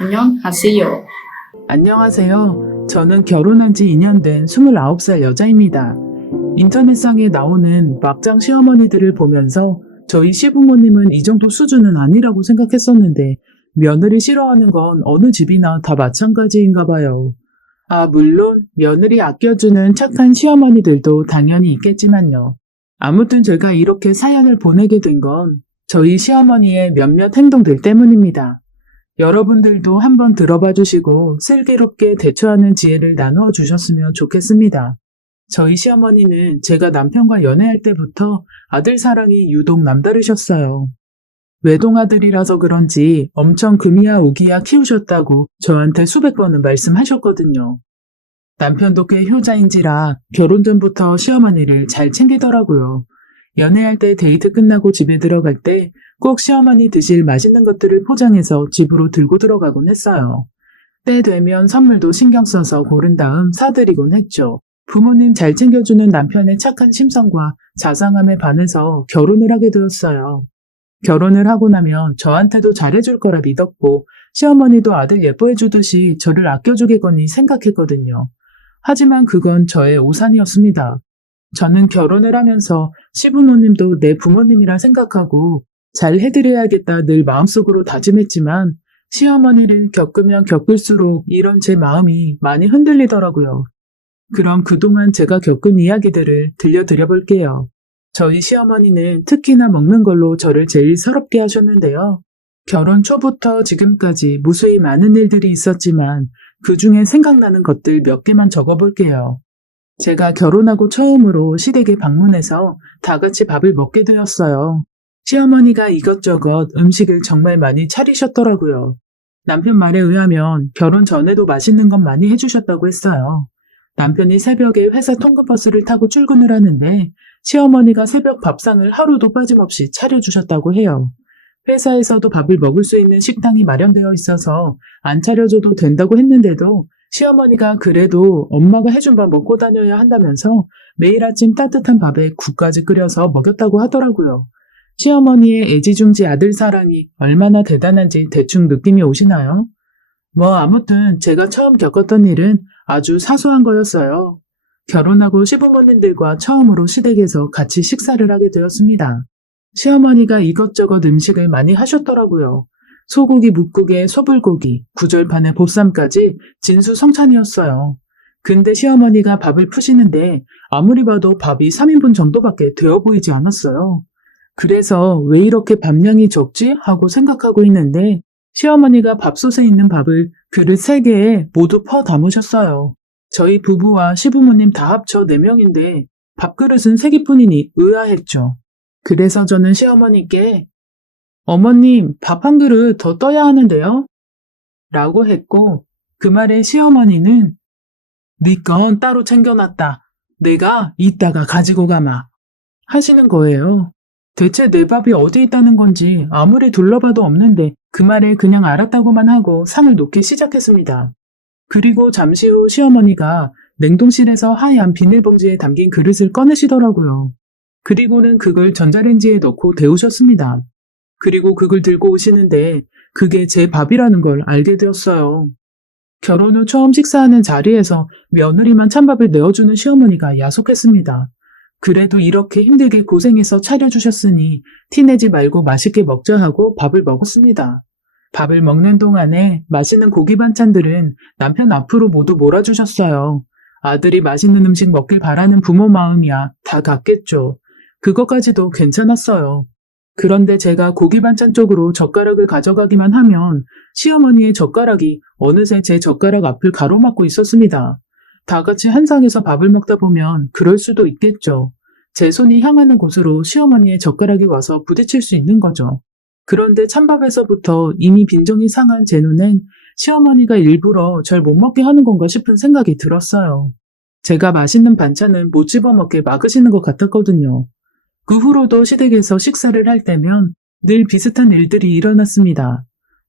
안녕하세요. 안녕하세요. 저는 결혼한 지 2년 된 29살 여자입니다. 인터넷상에 나오는 막장 시어머니들을 보면서 저희 시부모님은 이 정도 수준은 아니라고 생각했었는데 며느리 싫어하는 건 어느 집이나 다 마찬가지인가 봐요. 물론 며느리 아껴주는 착한 시어머니들도 당연히 있겠지만요. 아무튼 제가 이렇게 사연을 보내게 된 건 저희 시어머니의 몇몇 행동들 때문입니다. 여러분들도 한번 들어봐 주시고 슬기롭게 대처하는 지혜를 나누어 주셨으면 좋겠습니다. 저희 시어머니는 제가 남편과 연애할 때부터 아들 사랑이 유독 남다르셨어요. 외동아들이라서 그런지 엄청 금이야 우기야 키우셨다고 저한테 수백 번은 말씀하셨거든요. 남편도 꽤 효자인지라 결혼 전부터 시어머니를 잘 챙기더라고요. 연애할 때 데이트 끝나고 집에 들어갈 때 꼭 시어머니 드실 맛있는 것들을 포장해서 집으로 들고 들어가곤 했어요. 때 되면 선물도 신경 써서 고른 다음 사드리곤 했죠. 부모님 잘 챙겨주는 남편의 착한 심성과 자상함에 반해서 결혼을 하게 되었어요. 결혼을 하고 나면 저한테도 잘해줄 거라 믿었고 시어머니도 아들 예뻐해주듯이 저를 아껴주겠거니 생각했거든요. 하지만 그건 저의 오산이었습니다. 저는 결혼을 하면서 시부모님도 내 부모님이라 생각하고 잘 해드려야겠다 늘 마음속으로 다짐했지만 시어머니를 겪으면 겪을수록 이런 제 마음이 많이 흔들리더라고요. 그럼 그동안 제가 겪은 이야기들을 들려드려 볼게요. 저희 시어머니는 특히나 먹는 걸로 저를 제일 서럽게 하셨는데요. 결혼 초부터 지금까지 무수히 많은 일들이 있었지만 그 중에 생각나는 것들 몇 개만 적어볼게요. 제가 결혼하고 처음으로 시댁에 방문해서 다 같이 밥을 먹게 되었어요. 시어머니가 이것저것 음식을 정말 많이 차리셨더라고요. 남편 말에 의하면 결혼 전에도 맛있는 것 많이 해주셨다고 했어요. 남편이 새벽에 회사 통근버스를 타고 출근을 하는데 시어머니가 새벽 밥상을 하루도 빠짐없이 차려주셨다고 해요. 회사에서도 밥을 먹을 수 있는 식당이 마련되어 있어서 안 차려줘도 된다고 했는데도 시어머니가 그래도 엄마가 해준 밥 먹고 다녀야 한다면서 매일 아침 따뜻한 밥에 국까지 끓여서 먹였다고 하더라고요. 시어머니의 애지중지 아들 사랑이 얼마나 대단한지 대충 느낌이 오시나요? 아무튼 제가 처음 겪었던 일은 아주 사소한 거였어요. 결혼하고 시부모님들과 처음으로 시댁에서 같이 식사를 하게 되었습니다. 시어머니가 이것저것 음식을 많이 하셨더라고요. 소고기 묵국에 소불고기, 구절판에 보쌈까지 진수성찬이었어요. 근데 시어머니가 밥을 푸시는데 아무리 봐도 밥이 3인분 정도밖에 되어 보이지 않았어요. 그래서 왜 이렇게 밥량이 적지? 하고 생각하고 있는데 시어머니가 밥솥에 있는 밥을 그릇 3개에 모두 퍼 담으셨어요. 저희 부부와 시부모님 다 합쳐 4명인데 밥그릇은 3개뿐이니 의아했죠. 그래서 저는 시어머니께 어머님, 밥 한 그릇 더 떠야 하는데요? 라고 했고 그 말에 시어머니는 네 건 따로 챙겨놨다. 내가 이따가 가지고 가마. 하시는 거예요. 대체 내 밥이 어디 있다는 건지 아무리 둘러봐도 없는데 그 말에 그냥 알았다고만 하고 상을 놓기 시작했습니다. 그리고 잠시 후 시어머니가 냉동실에서 하얀 비닐봉지에 담긴 그릇을 꺼내시더라고요. 그리고는 그걸 전자레인지에 넣고 데우셨습니다. 그리고 그걸 들고 오시는데 그게 제 밥이라는 걸 알게 되었어요. 결혼 후 처음 식사하는 자리에서 며느리만 찬밥을 내어주는 시어머니가 야속했습니다. 그래도 이렇게 힘들게 고생해서 차려주셨으니 티내지 말고 맛있게 먹자 하고 밥을 먹었습니다. 밥을 먹는 동안에 맛있는 고기 반찬들은 남편 앞으로 모두 몰아주셨어요. 아들이 맛있는 음식 먹길 바라는 부모 마음이야 다 같겠죠. 그것까지도 괜찮았어요. 그런데 제가 고기 반찬 쪽으로 젓가락을 가져가기만 하면 시어머니의 젓가락이 어느새 제 젓가락 앞을 가로막고 있었습니다. 다 같이 한 상에서 밥을 먹다 보면 그럴 수도 있겠죠. 제 손이 향하는 곳으로 시어머니의 젓가락이 와서 부딪힐 수 있는 거죠. 그런데 찬밥에서부터 이미 빈정이 상한 제 눈엔 시어머니가 일부러 절 못 먹게 하는 건가 싶은 생각이 들었어요. 제가 맛있는 반찬은 못 집어먹게 막으시는 것 같았거든요. 그 후로도 시댁에서 식사를 할 때면 늘 비슷한 일들이 일어났습니다.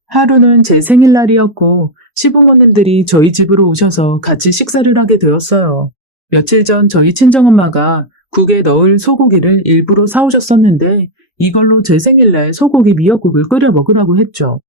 하루는 제 생일날이었고 시부모님들이 저희 집으로 오셔서 같이 식사를 하게 되었어요. 며칠 전 저희 친정엄마가 국에 넣을 소고기를 일부러 사오셨었는데 이걸로 제 생일날 소고기 미역국을 끓여 먹으라고 했죠.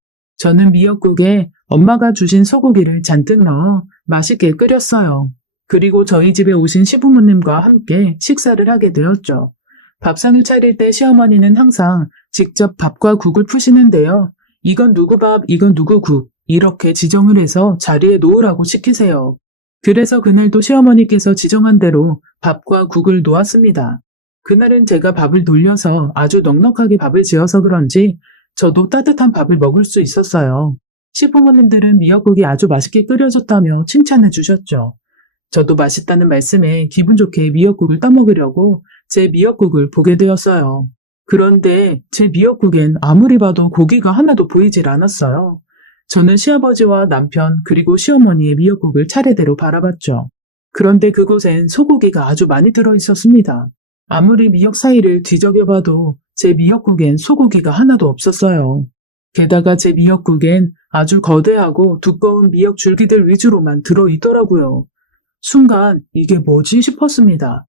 저는 미역국에 엄마가 주신 소고기를 잔뜩 넣어 맛있게 끓였어요. 그리고 저희 집에 오신 시부모님과 함께 식사를 하게 되었죠. 밥상을 차릴 때 시어머니는 항상 직접 밥과 국을 푸시는데요. 이건 누구 밥, 이건 누구 국, 이렇게 지정을 해서 자리에 놓으라고 시키세요. 그래서 그날도 시어머니께서 지정한 대로 밥과 국을 놓았습니다. 그날은 제가 밥을 돌려서 아주 넉넉하게 밥을 지어서 그런지 저도 따뜻한 밥을 먹을 수 있었어요. 시부모님들은 미역국이 아주 맛있게 끓여졌다며 칭찬해 주셨죠. 저도 맛있다는 말씀에 기분 좋게 미역국을 떠먹으려고 제 미역국을 보게 되었어요. 그런데 제 미역국엔 아무리 봐도 고기가 하나도 보이질 않았어요. 저는 시아버지와 남편 그리고 시어머니의 미역국을 차례대로 바라봤죠. 그런데 그곳엔 소고기가 아주 많이 들어 있었습니다. 아무리 미역 사이를 뒤적여봐도 제 미역국엔 소고기가 하나도 없었어요. 게다가 제 미역국엔 아주 거대하고 두꺼운 미역 줄기들 위주로만 들어있더라고요. 순간 이게 뭐지 싶었습니다.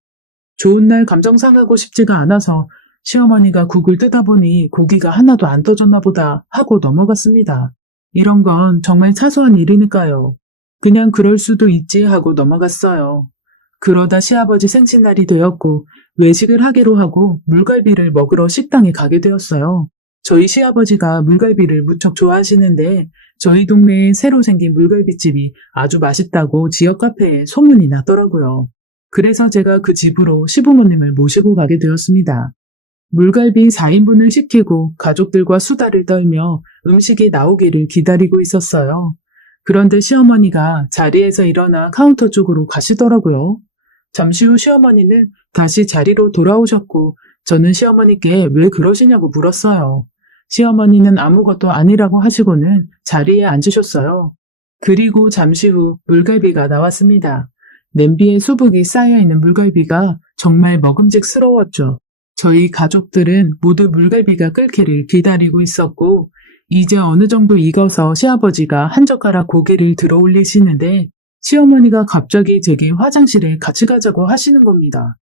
좋은 날 감정 상하고 싶지가 않아서 시어머니가 국을 뜨다 보니 고기가 하나도 안 떠졌나 보다 하고 넘어갔습니다. 이런 건 정말 사소한 일이니까요. 그냥 그럴 수도 있지 하고 넘어갔어요. 그러다 시아버지 생신날이 되었고 외식을 하기로 하고 물갈비를 먹으러 식당에 가게 되었어요. 저희 시아버지가 물갈비를 무척 좋아하시는데 저희 동네에 새로 생긴 물갈비집이 아주 맛있다고 지역 카페에 소문이 났더라고요. 그래서 제가 그 집으로 시부모님을 모시고 가게 되었습니다. 물갈비 4인분을 시키고 가족들과 수다를 떨며 음식이 나오기를 기다리고 있었어요. 그런데 시어머니가 자리에서 일어나 카운터 쪽으로 가시더라고요. 잠시 후 시어머니는 다시 자리로 돌아오셨고 저는 시어머니께 왜 그러시냐고 물었어요. 시어머니는 아무것도 아니라고 하시고는 자리에 앉으셨어요. 그리고 잠시 후 물갈비가 나왔습니다. 냄비에 수북이 쌓여있는 물갈비가 정말 먹음직스러웠죠. 저희 가족들은 모두 물갈비가 끓기를 기다리고 있었고 이제 어느 정도 익어서 시아버지가 한 젓가락 고기를 들어 올리시는데 시어머니가 갑자기 제게 화장실에 같이 가자고 하시는 겁니다.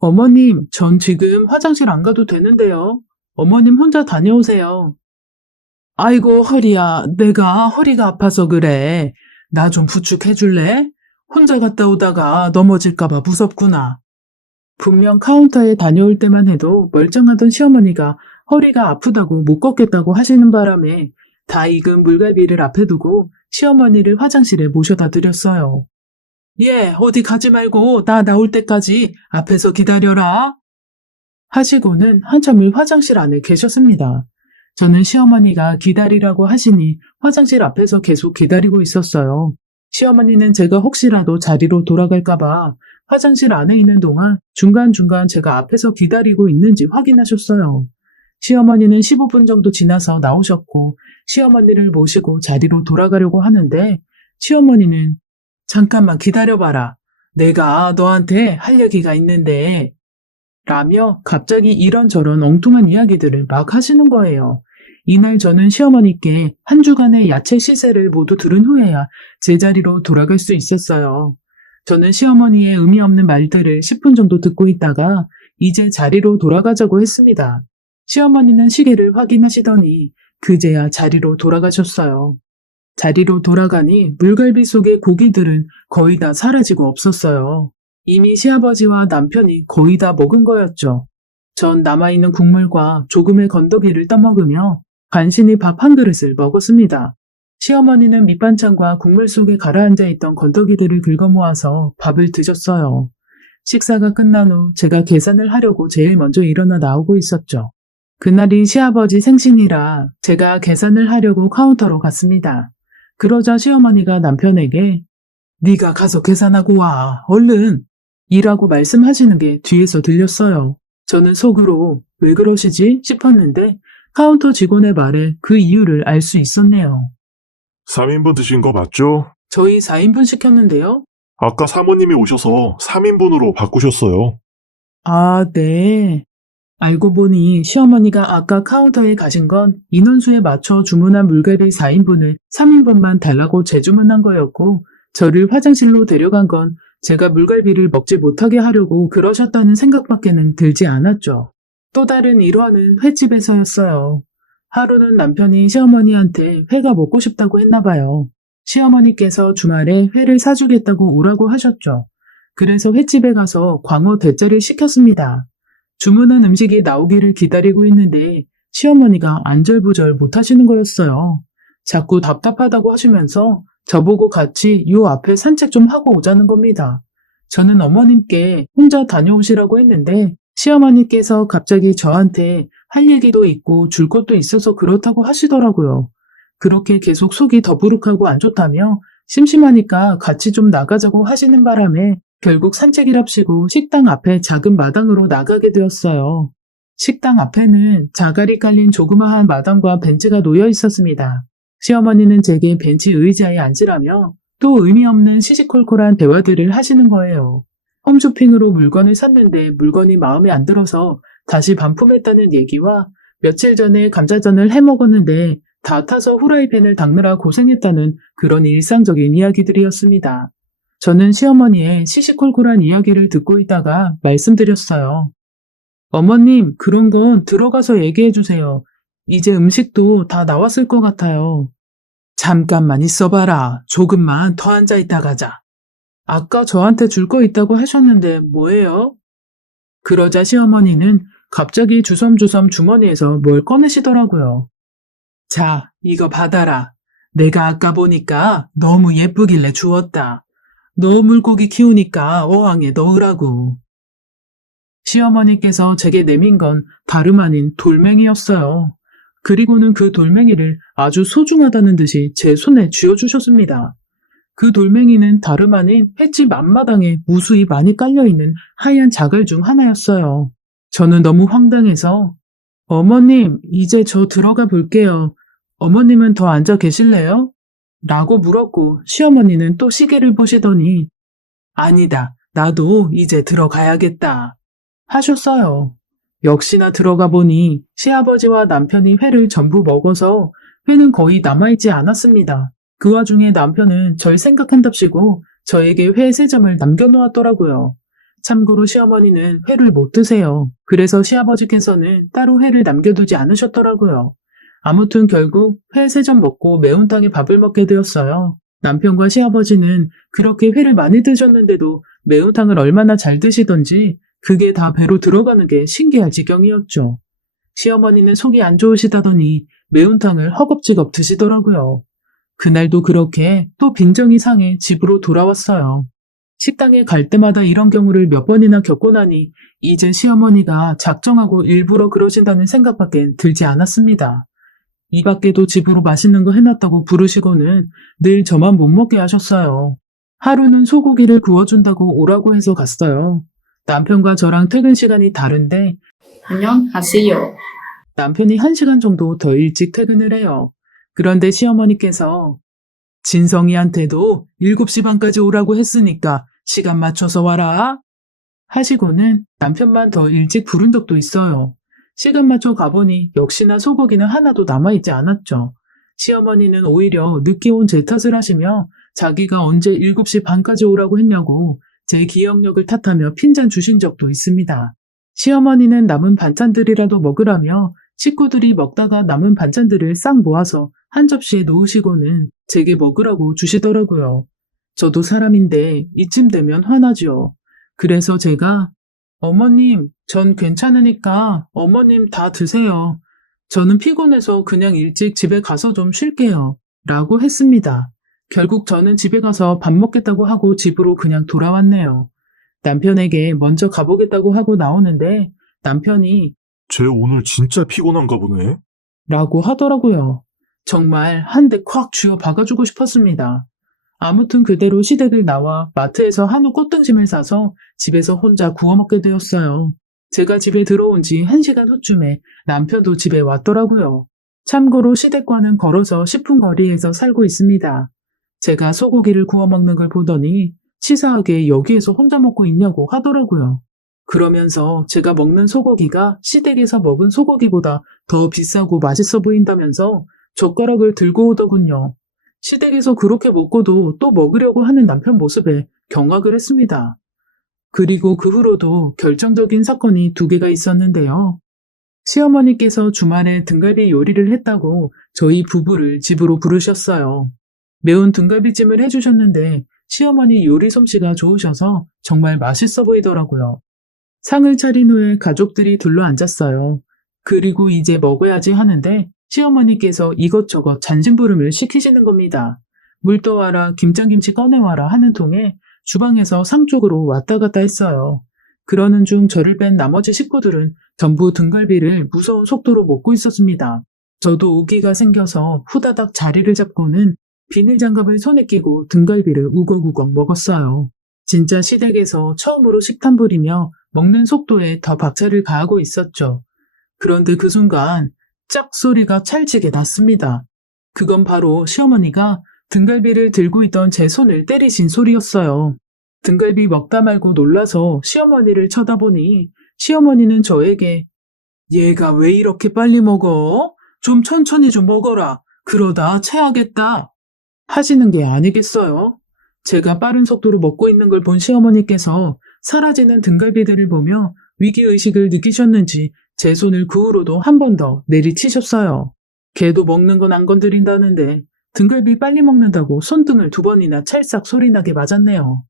어머님, 전 지금 화장실 안 가도 되는데요. 어머님 혼자 다녀오세요. 아이고, 허리야. 내가 허리가 아파서 그래. 나 좀 부축해줄래? 혼자 갔다 오다가 넘어질까봐 무섭구나. 분명 카운터에 다녀올 때만 해도 멀쩡하던 시어머니가 허리가 아프다고 못 걷겠다고 하시는 바람에 다 익은 물갈비를 앞에 두고 시어머니를 화장실에 모셔다 드렸어요. 예, 어디 가지 말고 나 나올 때까지 앞에서 기다려라. 하시고는 한참을 화장실 안에 계셨습니다. 저는 시어머니가 기다리라고 하시니 화장실 앞에서 계속 기다리고 있었어요. 시어머니는 제가 혹시라도 자리로 돌아갈까봐 화장실 안에 있는 동안 중간중간 제가 앞에서 기다리고 있는지 확인하셨어요. 시어머니는 15분 정도 지나서 나오셨고 시어머니를 모시고 자리로 돌아가려고 하는데 시어머니는 잠깐만 기다려봐라. 내가 너한테 할 얘기가 있는데 라며 갑자기 이런저런 엉뚱한 이야기들을 막 하시는 거예요. 이날 저는 시어머니께 한 주간의 야채 시세를 모두 들은 후에야 제자리로 돌아갈 수 있었어요. 저는 시어머니의 의미 없는 말들을 10분 정도 듣고 있다가 이제 자리로 돌아가자고 했습니다. 시어머니는 시계를 확인하시더니 그제야 자리로 돌아가셨어요. 자리로 돌아가니 물갈비 속의 고기들은 거의 다 사라지고 없었어요. 이미 시아버지와 남편이 거의 다 먹은 거였죠. 전 남아있는 국물과 조금의 건더기를 떠먹으며 간신히 밥 한 그릇을 먹었습니다. 시어머니는 밑반찬과 국물 속에 가라앉아 있던 건더기들을 긁어 모아서 밥을 드셨어요. 식사가 끝난 후 제가 계산을 하려고 제일 먼저 일어나 나오고 있었죠. 그날이 시아버지 생신이라 제가 계산을 하려고 카운터로 갔습니다. 그러자 시어머니가 남편에게 네가 가서 계산하고 와, 얼른! 이라고 말씀하시는 게 뒤에서 들렸어요. 저는 속으로 왜 그러시지 싶었는데 카운터 직원의 말에 그 이유를 알 수 있었네요. 3인분 드신 거 맞죠? 저희 4인분 시켰는데요. 아까 사모님이 오셔서 3인분으로 바꾸셨어요. 아, 네. 알고 보니 시어머니가 아까 카운터에 가신 건 인원수에 맞춰 주문한 물갈비 4인분을 3인분만 달라고 재주문한 거였고 저를 화장실로 데려간 건 제가 물갈비를 먹지 못하게 하려고 그러셨다는 생각밖에는 들지 않았죠. 또 다른 일화는 횟집에서였어요. 하루는 남편이 시어머니한테 회가 먹고 싶다고 했나 봐요. 시어머니께서 주말에 회를 사주겠다고 오라고 하셨죠. 그래서 횟집에 가서 광어 대짜를 시켰습니다. 주문한 음식이 나오기를 기다리고 있는데 시어머니가 안절부절 못하시는 거였어요. 자꾸 답답하다고 하시면서 저보고 같이 요 앞에 산책 좀 하고 오자는 겁니다. 저는 어머님께 혼자 다녀오시라고 했는데 시어머니께서 갑자기 저한테 할 얘기도 있고 줄 것도 있어서 그렇다고 하시더라고요. 그렇게 계속 속이 더부룩하고 안 좋다며 심심하니까 같이 좀 나가자고 하시는 바람에 결국 산책이랍시고 식당 앞에 작은 마당으로 나가게 되었어요. 식당 앞에는 자갈이 깔린 조그마한 마당과 벤치가 놓여 있었습니다. 시어머니는 제게 벤치 의자에 앉으라며 또 의미 없는 시시콜콜한 대화들을 하시는 거예요. 홈쇼핑으로 물건을 샀는데 물건이 마음에 안 들어서 다시 반품했다는 얘기와 며칠 전에 감자전을 해 먹었는데 다 타서 후라이팬을 닦느라 고생했다는 그런 일상적인 이야기들이었습니다. 저는 시어머니의 시시콜콜한 이야기를 듣고 있다가 말씀드렸어요. 어머님, 그런 건 들어가서 얘기해 주세요. 이제 음식도 다 나왔을 것 같아요. 잠깐만 있어봐라. 조금만 더 앉아있다 가자. 아까 저한테 줄 거 있다고 하셨는데 뭐예요? 그러자 시어머니는 갑자기 주섬주섬 주머니에서 뭘 꺼내시더라고요. 자, 이거 받아라. 내가 아까 보니까 너무 예쁘길래 주웠다. 너 물고기 키우니까 어항에 넣으라고. 시어머니께서 제게 내민 건 다름 아닌 돌멩이였어요. 그리고는 그 돌멩이를 아주 소중하다는 듯이 제 손에 쥐어주셨습니다. 그 돌멩이는 다름 아닌 횟집 앞마당에 무수히 많이 깔려있는 하얀 자갈 중 하나였어요. 저는 너무 황당해서 어머님, 이제 저 들어가 볼게요. 어머님은 더 앉아 계실래요? 라고 물었고 시어머니는 또 시계를 보시더니 아니다, 나도 이제 들어가야겠다 하셨어요. 역시나 들어가 보니 시아버지와 남편이 회를 전부 먹어서 회는 거의 남아있지 않았습니다. 그 와중에 남편은 절 생각한답시고 저에게 회 3점을 남겨놓았더라고요. 참고로 시어머니는 회를 못 드세요. 그래서 시아버지께서는 따로 회를 남겨두지 않으셨더라고요. 아무튼 결국 회 3점 먹고 매운탕에 밥을 먹게 되었어요. 남편과 시아버지는 그렇게 회를 많이 드셨는데도 매운탕을 얼마나 잘 드시던지 그게 다 배로 들어가는 게 신기할 지경이었죠. 시어머니는 속이 안 좋으시다더니 매운탕을 허겁지겁 드시더라고요. 그날도 그렇게 또 빈정이 상해 집으로 돌아왔어요. 식당에 갈 때마다 이런 경우를 몇 번이나 겪고 나니 이젠 시어머니가 작정하고 일부러 그러신다는 생각밖엔 들지 않았습니다. 이 밖에도 집으로 맛있는 거 해놨다고 부르시고는 늘 저만 못 먹게 하셨어요. 하루는 소고기를 구워준다고 오라고 해서 갔어요. 남편과 저랑 퇴근 시간이 다른데 안녕하세요. 남편이 1시간 정도 더 일찍 퇴근을 해요. 그런데 시어머니께서 진성이한테도 7시 반까지 오라고 했으니까 시간 맞춰서 와라 하시고는 남편만 더 일찍 부른 적도 있어요. 시간 맞춰 가보니 역시나 소고기는 하나도 남아있지 않았죠. 시어머니는 오히려 늦게 온 제 탓을 하시며 자기가 언제 7시 반까지 오라고 했냐고 제 기억력을 탓하며 핀잔 주신 적도 있습니다. 시어머니는 남은 반찬들이라도 먹으라며 식구들이 먹다가 남은 반찬들을 싹 모아서 한 접시에 놓으시고는 제게 먹으라고 주시더라고요. 저도 사람인데 이쯤 되면 화나죠. 그래서 제가 어머님, 전 괜찮으니까 어머님 다 드세요. 저는 피곤해서 그냥 일찍 집에 가서 좀 쉴게요. 라고 했습니다. 결국 저는 집에 가서 밥 먹겠다고 하고 집으로 그냥 돌아왔네요. 남편에게 먼저 가보겠다고 하고 나오는데 남편이 쟤 오늘 진짜 피곤한가 보네. 라고 하더라고요. 정말 한 대 콱 쥐어 박아주고 싶었습니다. 아무튼 그대로 시댁을 나와 마트에서 한우 꽃등심을 사서 집에서 혼자 구워 먹게 되었어요. 제가 집에 들어온 지 1시간 후쯤에 남편도 집에 왔더라고요. 참고로 시댁과는 걸어서 10분 거리에서 살고 있습니다. 제가 소고기를 구워 먹는 걸 보더니 치사하게 여기에서 혼자 먹고 있냐고 하더라고요. 그러면서 제가 먹는 소고기가 시댁에서 먹은 소고기보다 더 비싸고 맛있어 보인다면서 젓가락을 들고 오더군요. 시댁에서 그렇게 먹고도 또 먹으려고 하는 남편 모습에 경악을 했습니다. 그리고 그 후로도 결정적인 사건이 2개가 있었는데요. 시어머니께서 주말에 등갈비 요리를 했다고 저희 부부를 집으로 부르셨어요. 매운 등갈비찜을 해주셨는데 시어머니 요리 솜씨가 좋으셔서 정말 맛있어 보이더라고요. 상을 차린 후에 가족들이 둘러앉았어요. 그리고 이제 먹어야지 하는데 시어머니께서 이것저것 잔심부름을 시키시는 겁니다. 물 떠와라, 김장김치 꺼내와라 하는 통에 주방에서 상 쪽으로 왔다 갔다 했어요. 그러는 중 저를 뺀 나머지 식구들은 전부 등갈비를 무서운 속도로 먹고 있었습니다. 저도 오기가 생겨서 후다닥 자리를 잡고는 비닐장갑을 손에 끼고 등갈비를 우걱우걱 먹었어요. 진짜 시댁에서 처음으로 식탐 부리며 먹는 속도에 더 박차를 가하고 있었죠. 그런데 그 순간 짝 소리가 찰지게 났습니다. 그건 바로 시어머니가 등갈비를 들고 있던 제 손을 때리신 소리였어요. 등갈비 먹다 말고 놀라서 시어머니를 쳐다보니 시어머니는 저에게 얘가 왜 이렇게 빨리 먹어? 좀 천천히 좀 먹어라. 그러다 체하겠다. 하시는 게 아니겠어요? 제가 빠른 속도로 먹고 있는 걸 본 시어머니께서 사라지는 등갈비들을 보며 위기의식을 느끼셨는지 제 손을 그 후로도 한 번 더 내리치셨어요. 걔도 먹는 건 안 건드린다는데 등갈비 빨리 먹는다고 손등을 2번이나 찰싹 소리나게 맞았네요.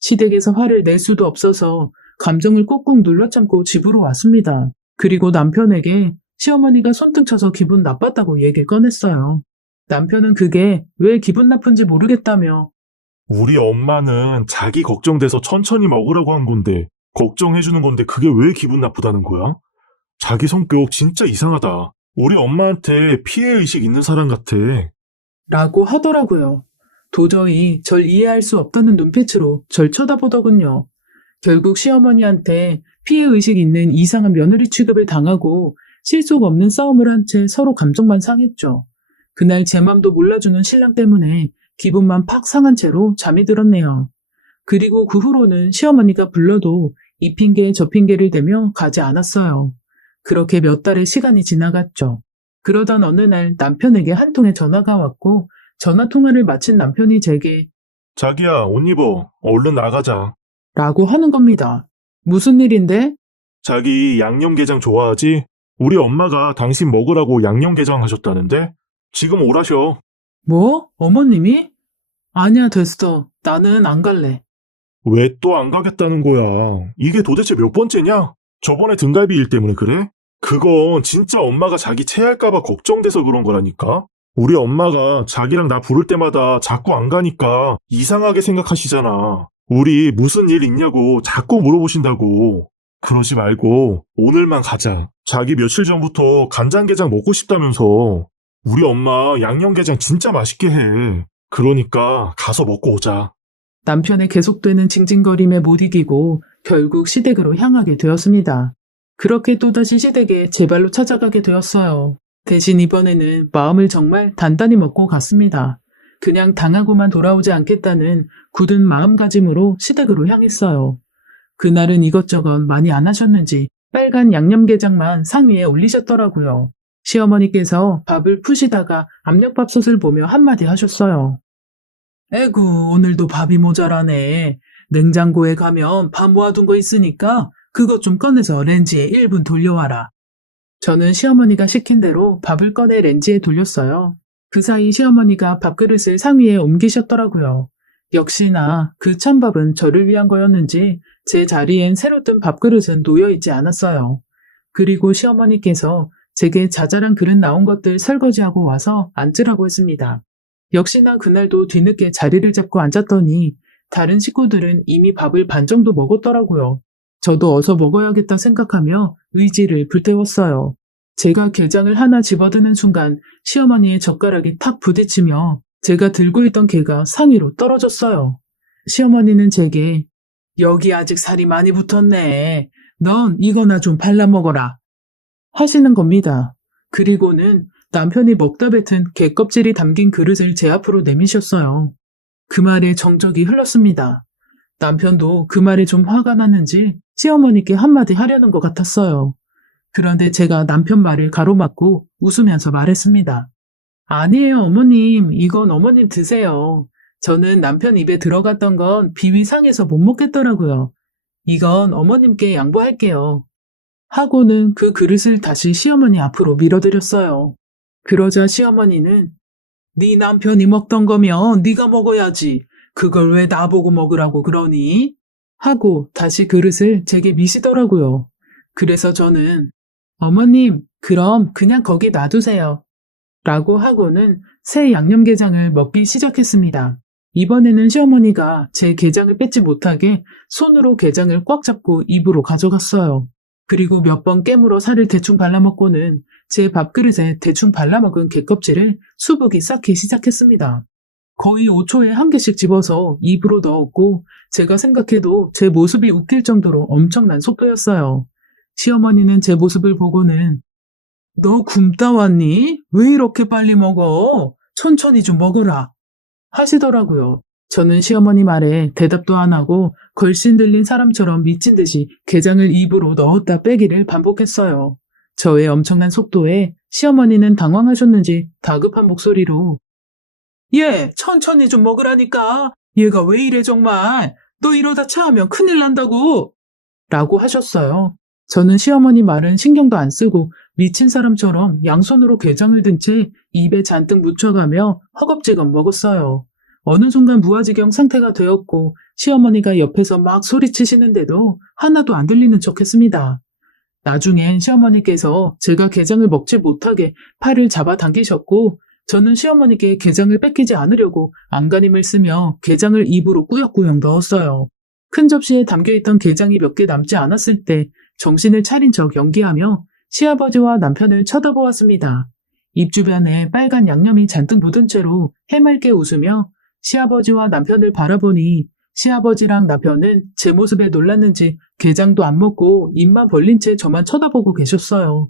시댁에서 화를 낼 수도 없어서 감정을 꾹꾹 눌러참고 집으로 왔습니다. 그리고 남편에게 시어머니가 손등 쳐서 기분 나빴다고 얘기를 꺼냈어요. 남편은 그게 왜 기분 나쁜지 모르겠다며 우리 엄마는 자기 걱정돼서 천천히 먹으라고 한 건데, 걱정해주는 건데 그게 왜 기분 나쁘다는 거야? 자기 성격 진짜 이상하다. 우리 엄마한테 피해의식 있는 사람 같아. 라고 하더라고요. 도저히 절 이해할 수 없다는 눈빛으로 절 쳐다보더군요. 결국 시어머니한테 피해의식 있는 이상한 며느리 취급을 당하고 실속 없는 싸움을 한 채 서로 감정만 상했죠. 그날 제 맘도 몰라주는 신랑 때문에 기분만 팍 상한 채로 잠이 들었네요. 그리고 그 후로는 시어머니가 불러도 이 핑계 저 핑계를 대며 가지 않았어요. 그렇게 몇 달의 시간이 지나갔죠. 그러던 어느 날 남편에게 한 통의 전화가 왔고 전화 통화를 마친 남편이 제게 자기야, 옷 입어. 얼른 나가자. 라고 하는 겁니다. 무슨 일인데? 자기 양념게장 좋아하지? 우리 엄마가 당신 먹으라고 양념게장 하셨다는데? 지금 오라셔. 뭐? 어머님이? 아니야, 됐어. 나는 안 갈래. 왜 또 안 가겠다는 거야? 이게 도대체 몇 번째냐? 저번에 등갈비 일 때문에 그래? 그건 진짜 엄마가 자기 체할까봐 걱정돼서 그런 거라니까? 우리 엄마가 자기랑 나 부를 때마다 자꾸 안 가니까 이상하게 생각하시잖아. 우리 무슨 일 있냐고 자꾸 물어보신다고. 그러지 말고 오늘만 가자. 자기 며칠 전부터 간장게장 먹고 싶다면서. 우리 엄마 양념게장 진짜 맛있게 해. 그러니까 가서 먹고 오자. 남편의 계속되는 징징거림에 못 이기고 결국 시댁으로 향하게 되었습니다. 그렇게 또다시 시댁에 제 발로 찾아가게 되었어요. 대신 이번에는 마음을 정말 단단히 먹고 갔습니다. 그냥 당하고만 돌아오지 않겠다는 굳은 마음가짐으로 시댁으로 향했어요. 그날은 이것저것 많이 안 하셨는지 빨간 양념게장만 상위에 올리셨더라고요. 시어머니께서 밥을 푸시다가 압력밥솥을 보며 한마디 하셨어요. 에구, 오늘도 밥이 모자라네. 냉장고에 가면 밥 모아둔 거 있으니까 그것 좀 꺼내서 렌지에 1분 돌려와라. 저는 시어머니가 시킨 대로 밥을 꺼내 렌지에 돌렸어요. 그 사이 시어머니가 밥그릇을 상위에 옮기셨더라고요. 역시나 그 찬밥은 저를 위한 거였는지 제 자리엔 새로 뜬 밥그릇은 놓여있지 않았어요. 그리고 시어머니께서 제게 자잘한 그릇 나온 것들 설거지하고 와서 앉으라고 했습니다. 역시나 그날도 뒤늦게 자리를 잡고 앉았더니 다른 식구들은 이미 밥을 반 정도 먹었더라고요. 저도 어서 먹어야겠다 생각하며 의지를 불태웠어요. 제가 게장을 하나 집어드는 순간 시어머니의 젓가락이 탁 부딪히며 제가 들고 있던 게가 상위로 떨어졌어요. 시어머니는 제게 여기 아직 살이 많이 붙었네. 넌 이거나 좀 발라 먹어라. 하시는 겁니다. 그리고는 남편이 먹다 뱉은 게 껍질이 담긴 그릇을 제 앞으로 내미셨어요. 그 말에 정적이 흘렀습니다. 남편도 그 말에 좀 화가 났는지 시어머니께 한마디 하려는 것 같았어요. 그런데 제가 남편 말을 가로막고 웃으면서 말했습니다. 아니에요, 어머님. 이건 어머님 드세요. 저는 남편 입에 들어갔던 건 비위 상해서 못 먹겠더라고요. 이건 어머님께 양보할게요. 하고는 그 그릇을 다시 시어머니 앞으로 밀어드렸어요. 그러자 시어머니는 네 남편이 먹던 거면 네가 먹어야지. 그걸 왜 나보고 먹으라고 그러니? 하고 다시 그릇을 제게 미시더라고요. 그래서 저는 어머님, 그럼 그냥 거기 놔두세요. 라고 하고는 새 양념게장을 먹기 시작했습니다. 이번에는 시어머니가 제 게장을 뺏지 못하게 손으로 게장을 꽉 잡고 입으로 가져갔어요. 그리고 몇 번 깨물어 살을 대충 발라먹고는 제 밥그릇에 대충 발라먹은 게껍질을 수북이 쌓기 시작했습니다. 거의 5초에 한 개씩 집어서 입으로 넣었고 제가 생각해도 제 모습이 웃길 정도로 엄청난 속도였어요. 시어머니는 제 모습을 보고는 너 굶다 왔니? 왜 이렇게 빨리 먹어? 천천히 좀 먹어라. 하시더라고요. 저는 시어머니 말에 대답도 안 하고 걸신 들린 사람처럼 미친 듯이 게장을 입으로 넣었다 빼기를 반복했어요. 저의 엄청난 속도에 시어머니는 당황하셨는지 다급한 목소리로 얘, 천천히 좀 먹으라니까. 얘가 왜 이래 정말. 너 이러다 체하면 큰일 난다고. 라고 하셨어요. 저는 시어머니 말은 신경도 안 쓰고 미친 사람처럼 양손으로 게장을 든 채 입에 잔뜩 묻혀가며 허겁지겁 먹었어요. 어느 순간 무아지경 상태가 되었고 시어머니가 옆에서 막 소리치시는데도 하나도 안 들리는 척했습니다. 나중엔 시어머니께서 제가 게장을 먹지 못하게 팔을 잡아당기셨고 저는 시어머니께 게장을 뺏기지 않으려고 안간힘을 쓰며 게장을 입으로 꾸역꾸역 넣었어요. 큰 접시에 담겨있던 게장이 몇 개 남지 않았을 때 정신을 차린 척 연기하며 시아버지와 남편을 쳐다보았습니다. 입 주변에 빨간 양념이 잔뜩 묻은 채로 해맑게 웃으며 시아버지와 남편을 바라보니 시아버지랑 남편은 제 모습에 놀랐는지 게장도 안 먹고 입만 벌린 채 저만 쳐다보고 계셨어요.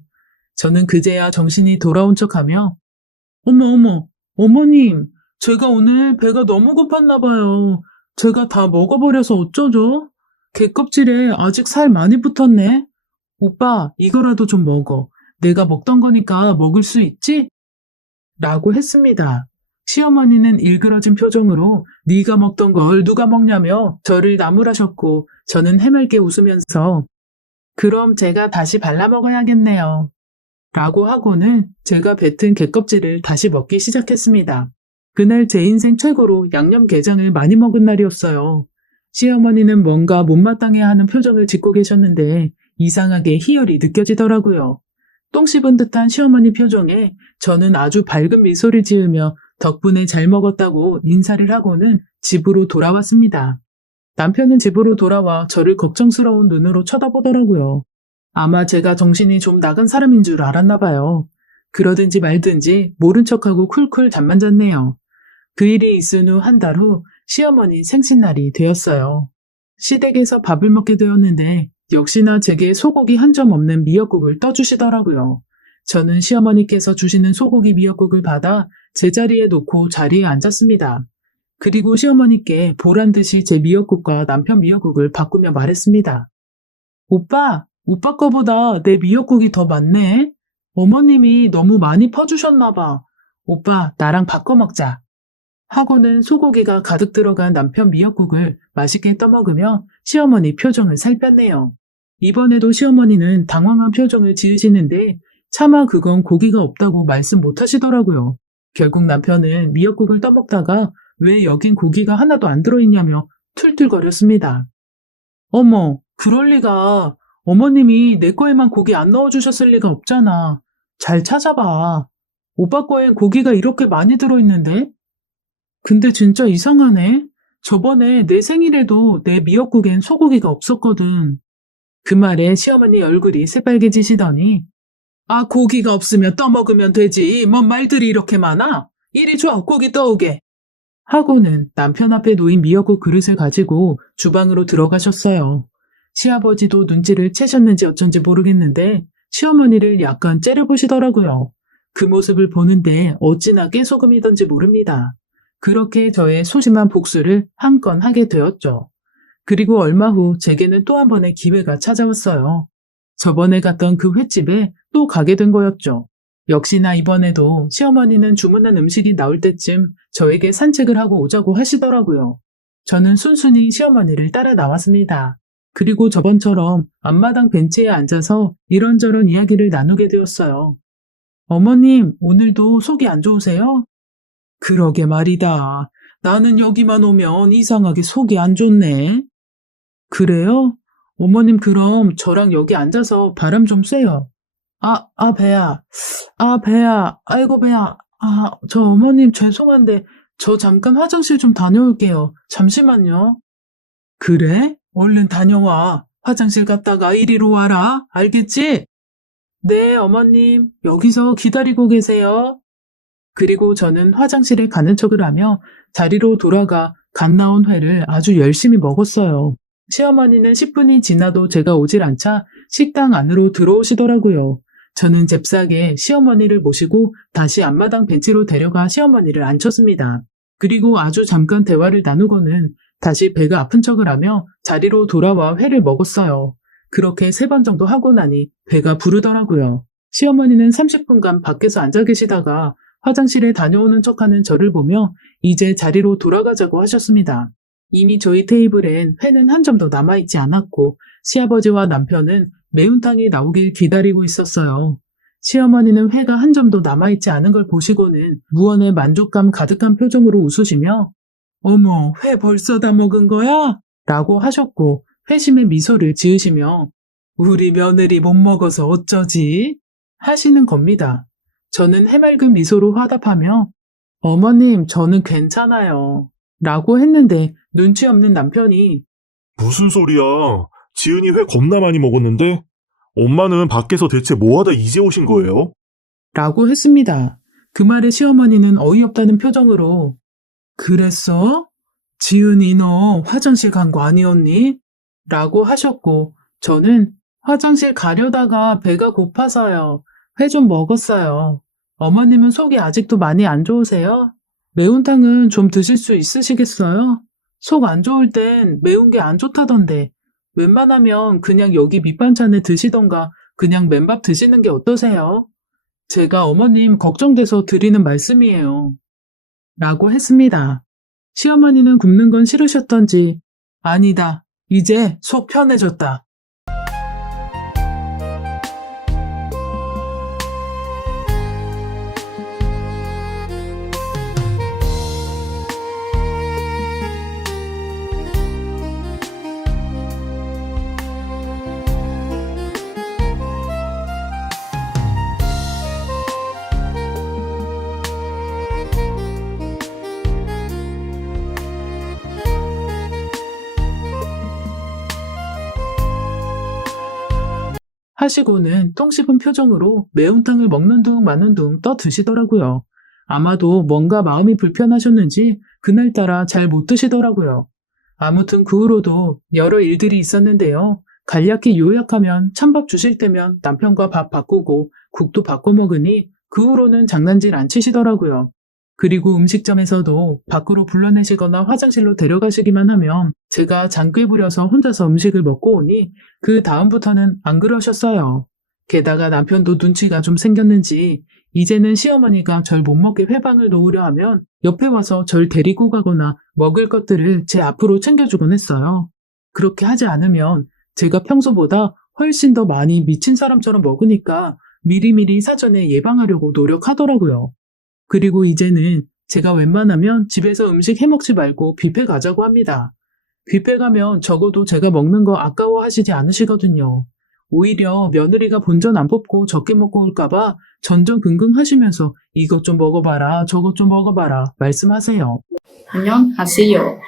저는 그제야 정신이 돌아온 척하며 어머, 어머님, 제가 오늘 배가 너무 고팠나 봐요. 제가 다 먹어버려서 어쩌죠? 게껍질에 아직 살 많이 붙었네. 오빠, 이거라도 좀 먹어. 내가 먹던 거니까 먹을 수 있지? 라고 했습니다. 시어머니는 일그러진 표정으로 네가 먹던 걸 누가 먹냐며 저를 나무라셨고 저는 해맑게 웃으면서 그럼 제가 다시 발라 먹어야겠네요. 라고 하고는 제가 뱉은 게껍질을 다시 먹기 시작했습니다. 그날 제 인생 최고로 양념게장을 많이 먹은 날이었어요. 시어머니는 뭔가 못마땅해하는 표정을 짓고 계셨는데 이상하게 희열이 느껴지더라고요. 똥 씹은 듯한 시어머니 표정에 저는 아주 밝은 미소를 지으며 덕분에 잘 먹었다고 인사를 하고는 집으로 돌아왔습니다. 남편은 집으로 돌아와 저를 걱정스러운 눈으로 쳐다보더라고요. 아마 제가 정신이 좀 나간 사람인 줄 알았나 봐요. 그러든지 말든지 모른 척하고 쿨쿨 잠만 잤네요. 그 일이 있은 후 한 달 후 시어머니 생신날이 되었어요. 시댁에서 밥을 먹게 되었는데 역시나 제게 소고기 한 점 없는 미역국을 떠주시더라고요. 저는 시어머니께서 주시는 소고기 미역국을 받아 제자리에 놓고 자리에 앉았습니다. 그리고 시어머니께 보란듯이 제 미역국과 남편 미역국을 바꾸며 말했습니다. 오빠 거보다 내 미역국이 더 많네. 어머님이 너무 많이 퍼주셨나 봐. 오빠, 나랑 바꿔 먹자. 하고는 소고기가 가득 들어간 남편 미역국을 맛있게 떠먹으며 시어머니 표정을 살폈네요. 이번에도 시어머니는 당황한 표정을 지으시는데 차마 그건 고기가 없다고 말씀 못 하시더라고요. 결국 남편은 미역국을 떠먹다가 왜 여긴 고기가 하나도 안 들어있냐며 툴툴거렸습니다. 어머, 그럴 리가. 어머님이 내 거에만 고기 안 넣어주셨을 리가 없잖아. 잘 찾아봐. 오빠 거엔 고기가 이렇게 많이 들어있는데? 근데 진짜 이상하네. 저번에 내 생일에도 내 미역국엔 소고기가 없었거든. 그 말에 시어머니 얼굴이 새빨개지시더니 아, 고기가 없으면 떠먹으면 되지. 뭔 말들이 이렇게 많아? 이리 줘, 고기 떠오게. 하고는 남편 앞에 놓인 미역국 그릇을 가지고 주방으로 들어가셨어요. 시아버지도 눈치를 채셨는지 어쩐지 모르겠는데 시어머니를 약간 째려보시더라고요. 그 모습을 보는데 어찌나 깨소금이던지 모릅니다. 그렇게 저의 소심한 복수를 한 건 하게 되었죠. 그리고 얼마 후 제게는 또 한 번의 기회가 찾아왔어요. 저번에 갔던 그 횟집에 또 가게 된 거였죠. 역시나 이번에도 시어머니는 주문한 음식이 나올 때쯤 저에게 산책을 하고 오자고 하시더라고요. 저는 순순히 시어머니를 따라 나왔습니다. 그리고 저번처럼 앞마당 벤치에 앉아서 이런저런 이야기를 나누게 되었어요. 어머님, 오늘도 속이 안 좋으세요? 그러게 말이다. 나는 여기만 오면 이상하게 속이 안 좋네. 그래요? 어머님, 그럼 저랑 여기 앉아서 바람 좀 쐬요. 배야. 배야. 아이고, 배야. 저 어머님 죄송한데, 저 잠깐 화장실 좀 다녀올게요. 잠시만요. 그래? 얼른 다녀와. 화장실 갔다가 이리로 와라. 알겠지? 네, 어머님. 여기서 기다리고 계세요. 그리고 저는 화장실에 가는 척을 하며 자리로 돌아가 갓 나온 회를 아주 열심히 먹었어요. 시어머니는 10분이 지나도 제가 오질 않자 식당 안으로 들어오시더라고요. 저는 잽싸게 시어머니를 모시고 다시 앞마당 벤치로 데려가 시어머니를 앉혔습니다. 그리고 아주 잠깐 대화를 나누고는 다시 배가 아픈 척을 하며 자리로 돌아와 회를 먹었어요. 그렇게 3번 정도 하고 나니 배가 부르더라고요. 시어머니는 30분간 밖에서 앉아 계시다가 화장실에 다녀오는 척하는 저를 보며 이제 자리로 돌아가자고 하셨습니다. 이미 저희 테이블엔 회는 한 점도 남아있지 않았고 시아버지와 남편은 매운탕이 나오길 기다리고 있었어요. 시어머니는 회가 한 점도 남아있지 않은 걸 보시고는 무언의 만족감 가득한 표정으로 웃으시며 어머, 회 벌써 다 먹은 거야? 라고 하셨고 회심의 미소를 지으시며 우리 며느리 못 먹어서 어쩌지? 하시는 겁니다. 저는 해맑은 미소로 화답하며 어머님, 저는 괜찮아요. 라고 했는데 눈치 없는 남편이 무슨 소리야? 지은이 회 겁나 많이 먹었는데? 엄마는 밖에서 대체 뭐하다 이제 오신 거예요? 라고 했습니다. 그 말에 시어머니는 어이없다는 표정으로 그랬어? 지은이 너 화장실 간 거 아니었니? 라고 하셨고 저는 화장실 가려다가 배가 고파서요. 회 좀 먹었어요. 어머님은 속이 아직도 많이 안 좋으세요? 매운탕은 좀 드실 수 있으시겠어요? 속 안 좋을 땐 매운 게 안 좋다던데 웬만하면 그냥 여기 밑반찬에 드시던가 그냥 맨밥 드시는 게 어떠세요? 제가 어머님 걱정돼서 드리는 말씀이에요. 라고 했습니다. 시어머니는 굶는 건 싫으셨던지 아니다. 이제 속 편해졌다. 하시고는 똥 씹은 표정으로 매운탕을 먹는 둥 마는 둥 떠드시더라고요. 아마도 뭔가 마음이 불편하셨는지 그날따라 잘 못 드시더라고요. 아무튼 그 후로도 여러 일들이 있었는데요. 간략히 요약하면 찬밥 주실 때면 남편과 밥 바꾸고 국도 바꿔 먹으니 그 후로는 장난질 안 치시더라고요. 그리고 음식점에서도 밖으로 불러내시거나 화장실로 데려가시기만 하면 제가 장꾀 부려서 혼자서 음식을 먹고 오니 그 다음부터는 안 그러셨어요. 게다가 남편도 눈치가 좀 생겼는지 이제는 시어머니가 절 못 먹게 회방을 놓으려 하면 옆에 와서 절 데리고 가거나 먹을 것들을 제 앞으로 챙겨주곤 했어요. 그렇게 하지 않으면 제가 평소보다 훨씬 더 많이 미친 사람처럼 먹으니까 미리미리 사전에 예방하려고 노력하더라고요. 그리고 이제는 제가 웬만하면 집에서 음식 해먹지 말고 뷔페 가자고 합니다. 뷔페 가면 적어도 제가 먹는 거 아까워하시지 않으시거든요. 오히려 며느리가 본전 안 뽑고 적게 먹고 올까봐 전전긍긍 하시면서 이것 좀 먹어봐라 저것 좀 먹어봐라 말씀하세요. 안녕하세요.